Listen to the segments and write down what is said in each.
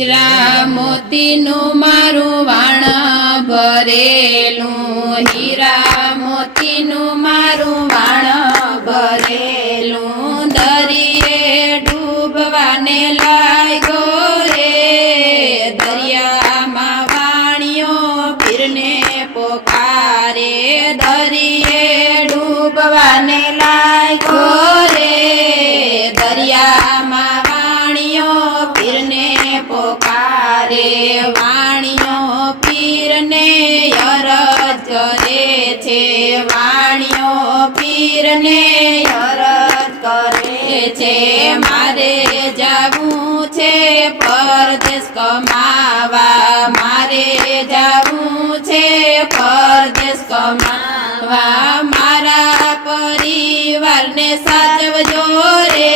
હીરા મોતીનું મારું વાણ ભરેલું, હીરા મોતીનું મારું વાણ ભરેલું, દરિયે ડૂબવાને લાગ્યો રે, દરિયામાં વાણિયો પીરને પોકારે, દરિયે ડૂબવાને લાગ્યો રે, દરિયામાં વાણિયો પીરને પોકારે, વાણિયો પીરને અરજ કરે છે, વાણિયો પીરને અરજ કરે છે, મારે જાવું છે પરદેશ કમાવા, મારે જાવું છે પરદેશ કમાવા, મારા પરિવારને સાચવજો રે,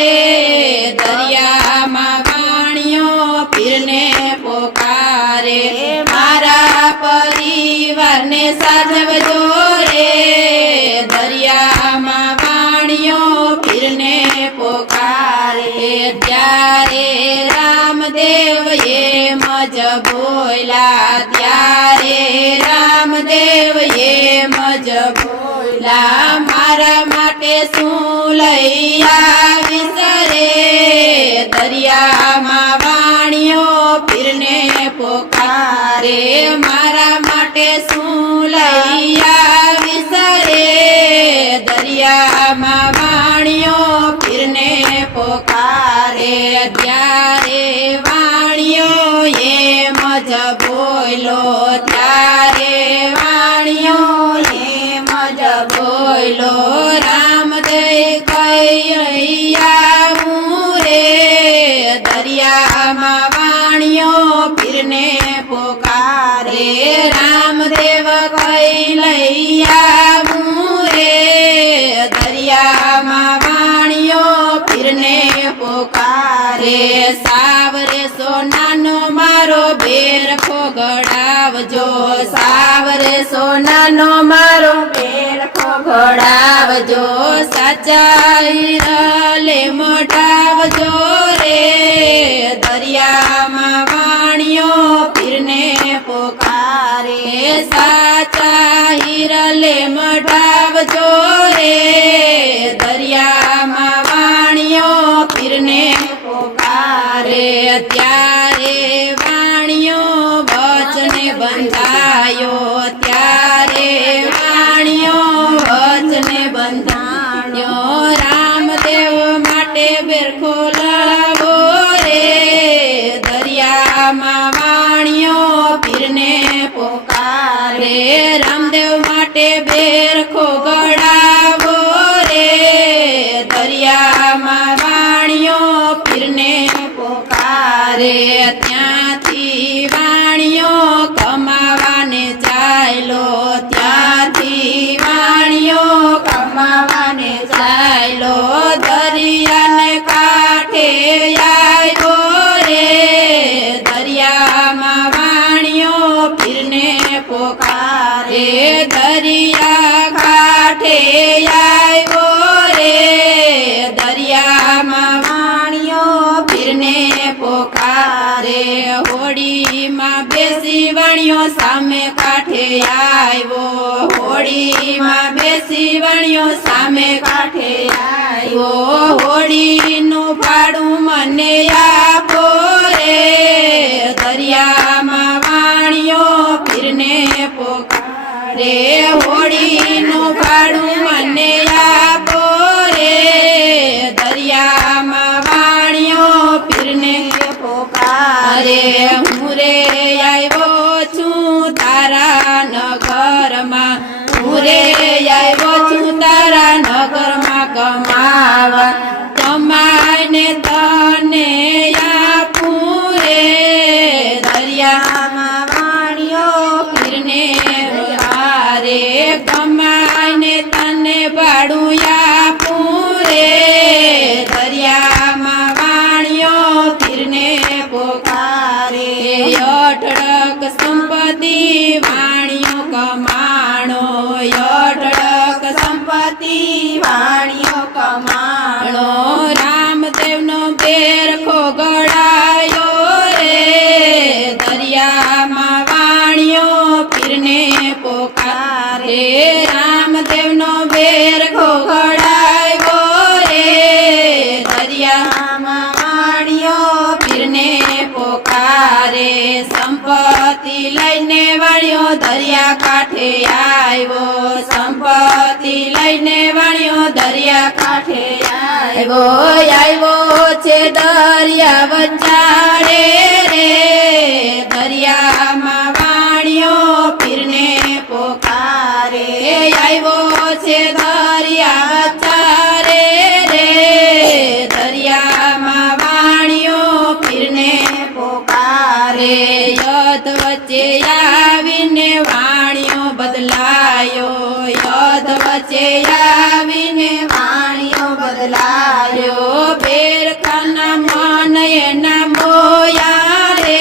દરિયામાં વાણિયો પીરને પોકારે, મારા પરિવારને સાચવજો રે, દરિયામાં વાણિયો પીરને પોકારે, ત્યારે રામદેવ એમ જ બોલ્યા, ત્યારે રામદેવ એમ જ બોલ્યા, મારા માટે શું લઈ આવીશ રે, દરિયામાં વાણિયો પીરને પોકારે, મારા માટે શું લઈ આવીશ રે, દરિયામાં વાણિયો પીરને પોકારે, ત્યારે વાણિયો એમ જ બોલો, ત્યારે વાણિયો એમ જ બોલો, રામદેવ કઈ આવું રે, દરિયામાં વાણિયો પીરને પોકારે, રામદેવ કઈ લઈ આવું રે, દરિયામાં વાણિયો પીરને પોકારે, સાવરે સોનાનો મારો બેરખો ઘડાવજો, સાવરે સોનાનો મારો બેરખો ઘડાવજો, સાચા હીરાલે મઢાવજો રે, દરિયામાં વાણિયો પીરને પોકારે, સાચા હીરાલે મઢાવજો રે, દરિયામાં વાણિયો પીરને પોકારે, ત્યારે વાણિયો વચને બંધાયો, ત્યારે વાણિયો વચને બંધાયો, રામદેવ માટે બેરખો લાવો રે, દરિયામાં વાણિયો પીરને પોકારે, રામદેવ માટે બેરખો ગળાવો રે, દરિયામાં વાણિયો પીરને પોકારે, ત્યાંથી વાણિયો કમાવાને ચાલ્યો, ત્યાંથી વાણિયો કમાવાને ચાલ્યો, દરિયાને કાંઠે આવ્યો રે, દરિયામાં વાણિયો પીરને પોકારે, દરિયા કાંઠે આવ્યો રે, દરિયામાં વાણિયો પીરને પોકારે, હોડીમાં બેસી વાણિયો સામે કાંઠે આવ્યો, હોડીમાં બેસી વાણિયો સામે કાંઠે આવ્યો, હોડીનું ભાડું મને આપો રે, દરિયામાં વાણિયો પીરને પોકારે, હોડીનું ભાડું મને આપો રે, દરિયામાં વાણિયો પીરને પોકારે, હું રે આવ્યો છું તારા નગરમાં, હું રે આવ્યો છું તારા નગરમાં કમાવા, કમાઈને તને આપું રે, દરિયામાં વાણિયો પીરને પોકારે, કમાઈને તને ભાડું આપું રે, દરિયામાં વાણિયો પીરને પોકારે, અઢળક સંપત્તિ વાણિયો કમાણો, અઢળક સંપત્તિ વાણિયો કમાણો, રામદેવનો બેરખો ગળાયો રે, પોકારે સંપત્તિ લઈને વાણિયો દરિયા કાંઠે આવ્યો સંપત્તિ લઈને વાણિયો દરિયા કાંઠે આવ્યો છે દરિયા વચાડે રે દરિયામાં વાણિયો પીરને પોકારે આવ્યો છે દરિયા વચાડે રે દરિયામાં વાણિયો પીરને પોકારે યદ વચ્ચે આવીને વાણિયો બદલાયો યદ વચ્ચે આવીને વાણિયો બદલાયો બેરખાના મન એના મોયા રે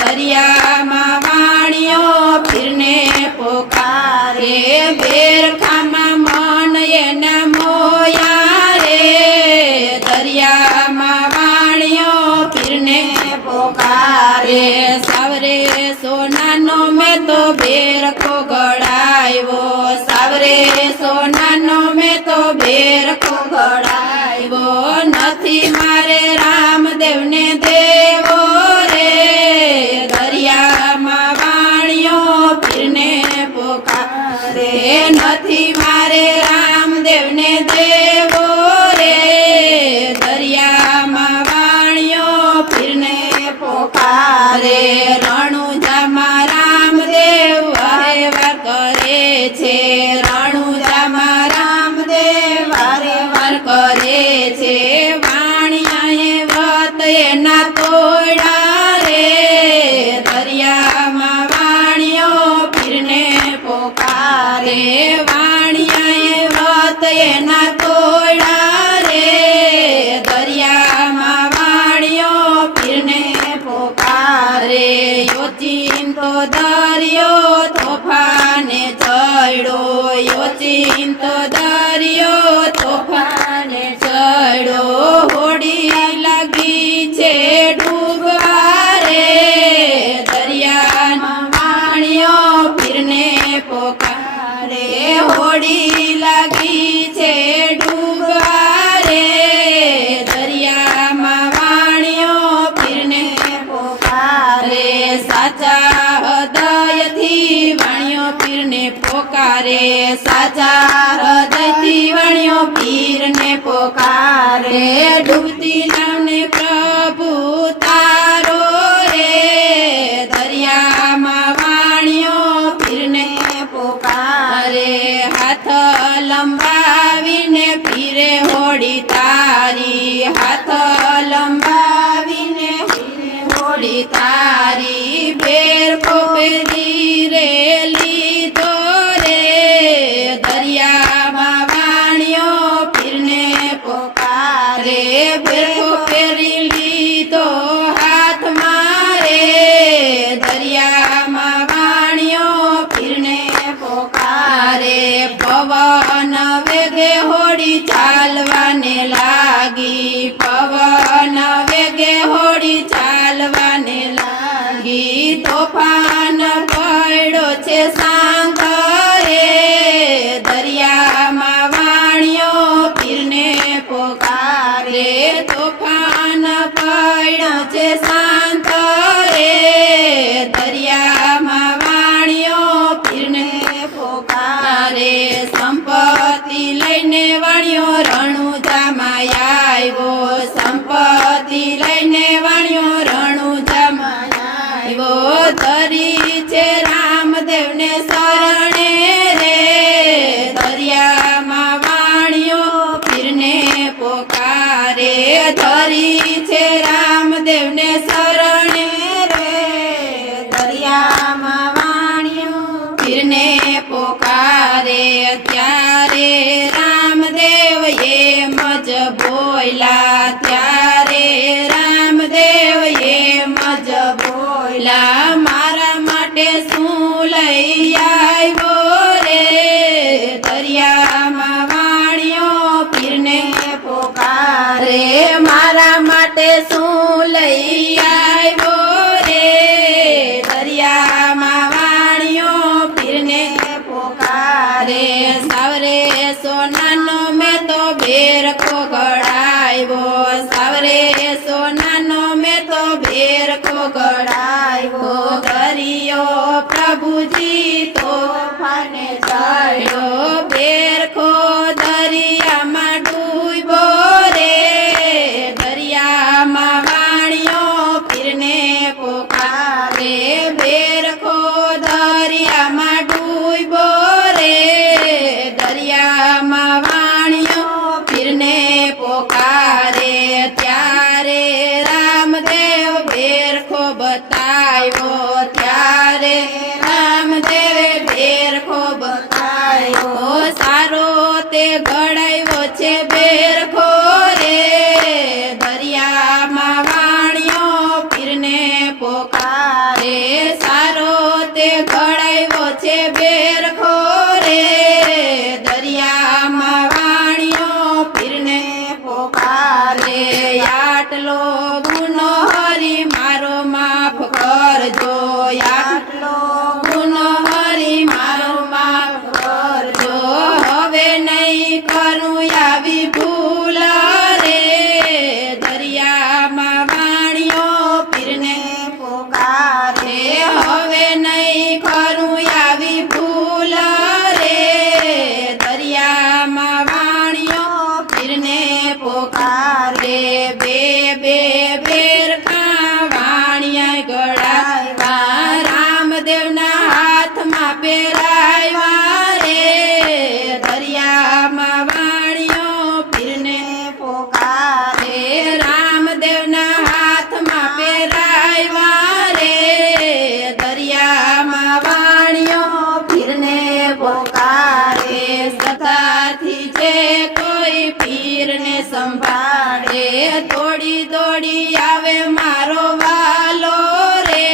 દરિયામાં વાણિયો પીરને પોકારે બેરખામાં મન એના મોયા રે દરિયામાં વાણિયો પીરને પોકારે સાવરે સોનાનો મેં તો બેરખો ગળાવ્યો સાવરે સોનાનો મેં તો બેરખો ગળાવ્યો નથી મારે રામદેવને દેવો રે દરિયામાં વાણિયો પીરને પોકારે નથી મારે રામદેવને દેવો રે દરિયામાં વાણિયો પીરને પોકારે રણુજામાં રામદેવ વારેવાર કરે છે રણુજામાં રામદેવ વારેવાર કરે છે વાણિયાએ વ્રત એના તોડ્યા રે દરિયામાં વાણિયો પીરને પોકારે વાણિયાએ વ્રત એના તોડ્યા રે દરિયામાં વાણિયો પીરને પોકારે યોચિંતો દરિયો તોફાને ચડ્યો યોચિંતો દરિયો તોફાને ચડ્યો હોડી લાગી છે ડૂબવા રે દરિયામાં વાણિયો પીરને પોકારે હોડી લાગી છે ડૂબવા રે દરિયામાં વાણિયો પીરને પોકારે સાચા હૃદયથી વાણિયો પીરને પોકારે સાચા હૃદયથી વાણિયો પીરને પોકારે ડૂબતી નામને પ્રભુ તારો રે દરિયામાં વાણિયો પીરને પોકારે હાથ લંબાવીને પીરે હોડી તારી હાથ લંબાવીને પીરે હોડી તારી બેર પોપેરી રે લીધો રે દરિયામાં વાણિયો પીરને પોકારે બેર પોપેરી લીધો હાથમાં રે દરિયામાં વાણિયો પીરને પોકારે પવન વેગે હોડી ચાલવાને લાગી પવન વેગે હોડી ચાલવાને લાગી તોફાન પડ્યો છે સાંગ રે દરિયામાં વાણિયો પીરને પોકારે તોફાન પડ્યો છે શાંત રે દરિયામાં વાણિયો પીરને પોકારે સંપત્તિ લઈને વાણિયો રણુજામાં આવ્યો સંપત્તિ લઈને વાણિયો રણુજામાં આવ્યો ધરી છે રામદેવને શરણે રે દરિયામાં વાણિયો પીરને પોકારે ધરી છે રામદેવને શરણે રે દરિયામાં વાણિયો પીરને પોકારે ત્યારે રામદેવ એમ જ બોલ્યા ત્યારે રામદેવ એમ જ બોલ્યા મારા માટે શું લઈ આવ્યો રે દરિયામાં વાણિયો પીરને પોકારે મારા માટે શું લઈ આવ્યો રે દરિયામાં વાણિયો પીરને પોકારે સાવરે સોનાનો મેં તો બેરખો ગળાવ્યો સાવરે સોનાનો મેં તો બેર બેરખો ગળાયો દરિયો પ્રભુજી તોફાને ચડ્યો બેરખો દરિયામાં ડૂબો રે દરિયામાં વાણિયો પીરને પોકારે બેરખો દરિયામાં ડૂબો રે દરિયામાં વાણિયો પીરને પોકારે ત્યારે રામદેવ બેરખો બતાવ્યો ત્યારે રામદેવે બેરખો બતાવ્યો સારો તે ઘડાયો છે બેરખો રે દરિયામાં વાણિયો પીરને પોકારે સારો તે ઘડાયો છે બેરખો રે દરિયામાં વાણિયો પીરને પોકારે આટલો ગુનો હરી મારો માફ કરજો આટલો ગુનો હરી મારો માફ કરજો હવે નહીં કરું આવી ભૂલ રે દરિયામાં વાણિયો પીરને પોકારે હવે નહીં કરું આવી ભૂલ રે દરિયામાં વાણિયો પીરને પોકારે બે બેરખા વાણિયા ગળાવ્યા રામદેવના હાથમાં પહેરાવ્યા રે દરિયામાં વાણિયો પીરને પોકારે રામદેવના હાથમાં પહેરાવ્યા રે દરિયામાં વાણિયો પીરને પોકારે સતાથી જે કોઈ પીરને સંભાળે દોડી દોડી આવે મારો વાલો રે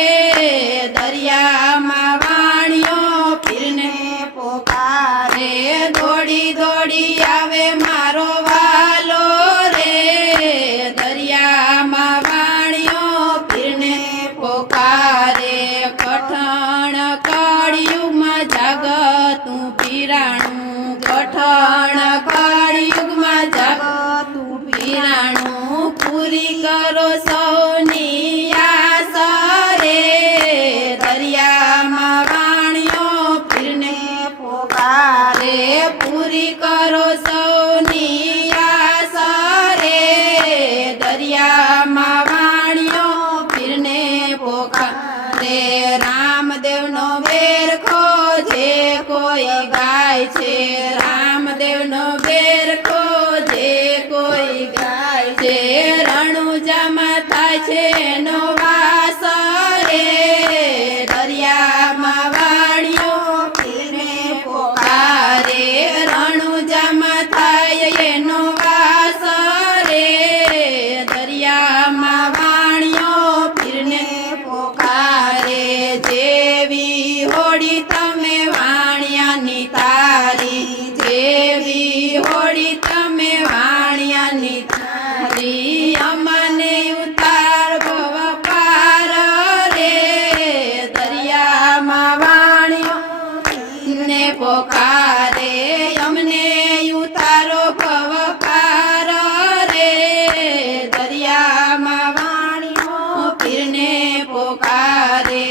દરિયામાં વાણિયો પીરને પોકારે દોડી દોડી આવે મારો વાલો રે દરિયામાં વાણિયો પીરને પોકારે કઠણ કળિયુગમાં જાગતું પીરાણું કઠણ કળિયુગમાં જાગતું પીરાણું પૂરી કરો સૌની આસ રે દરિયામાં વાણિયો પીરને પોકારે પૂરી કરો સૌની આસ રે દરિયામાં વાણિયો પીરને પોકારે રામદેવનો બેરખો જે કોઈ ગાય છે રામદેવનો બેરખો જે કોઈ ગાય છે રણુજામાં થાય છે એનો વાસ રે દરિયામાં વાણિયો પીરને પોકારે રણુજામાં થાય એનો વાસ રે દરિયામાં વાણિયો પીરને પોકારે જેવી હોડી તમે વાણિયાની તારી જેવી હોડી તમે વાણિયાની તારી અમને ઉતાર ભવ પાર રે દરિયામાં વાણિયો પીરને પોકારે અમને ઉતારો ભવ પાર રે દરિયામાં વાણિયો પીરને પોકારે